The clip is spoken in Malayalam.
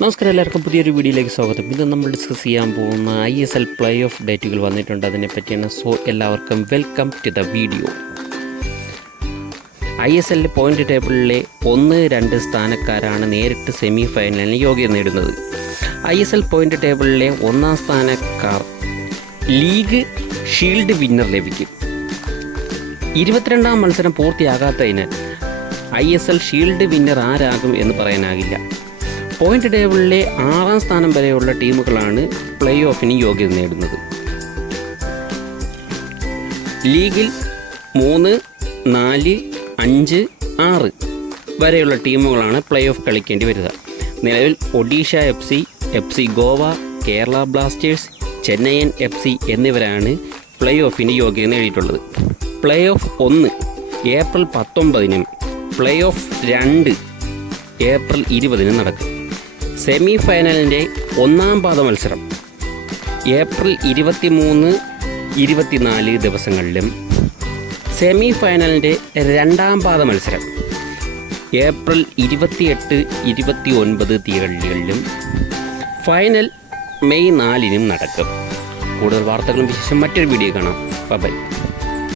നമസ്കാരം, എല്ലാവർക്കും പുതിയൊരു വീഡിയോയിലേക്ക് സ്വാഗതം. ഇന്ന് നമ്മൾ ഡിസ്കസ് ചെയ്യാൻ പോകുന്ന ISL പ്ലേ ഓഫ് ഡേറ്റുകൾ വന്നിട്ടുണ്ട്, അതിനെപ്പറ്റിയാണ്. സോ എല്ലാവർക്കും welcome to the video. ISL point ടേബിളിലെ 1-2 സ്ഥാനക്കാരാണ് നേരിട്ട് സെമി ഫൈനലിന് യോഗ്യത നേടുന്നത്. ISL പോയിൻ്റ് ടേബിളിലെ 1-ാം സ്ഥാനക്കാർ ലീഗ് ഷീൽഡ് വിന്നർ ലഭിക്കും. 22-ാം മത്സരം പൂർത്തിയാകാത്തതിന് ISL ഷീൽഡ് വിന്നർ ആരാകും എന്ന് പറയാനാകില്ല. പോയിൻ്റ് ടേബിളിലെ 6-ാം സ്ഥാനം വരെയുള്ള ടീമുകളാണ് പ്ലേ ഓഫിന് യോഗ്യത നേടുന്നത്. ലീഗിൽ 3, 4, 5, 6 വരെയുള്ള ടീമുകളാണ് പ്ലേ ഓഫ് കളിക്കേണ്ടി വരിക. നിലവിൽ Odisha FC Goa, Kerala Blasters, Chennaiyin FC എന്നിവരാണ് പ്ലേ ഓഫിന് യോഗ്യത നേടിയിട്ടുള്ളത്. പ്ലേ ഓഫ് 1 ഏപ്രിൽ 19-നും പ്ലേ ഓഫ് 2 ഏപ്രിൽ 20-നും നടക്കും. സെമി ഫൈനലിൻ്റെ 1-ാം പാദ മത്സരം ഏപ്രിൽ 23, 24 ദിവസങ്ങളിലും സെമി ഫൈനലിൻ്റെ 2-ാം പാദ മത്സരം ഏപ്രിൽ 28, 29 തീയതികളിലും ഫൈനൽ മെയ് 4-നും നടക്കും. കൂടുതൽ വാർത്തകളും വിശേഷം മറ്റൊരു വീഡിയോ കാണാം. ബൈ.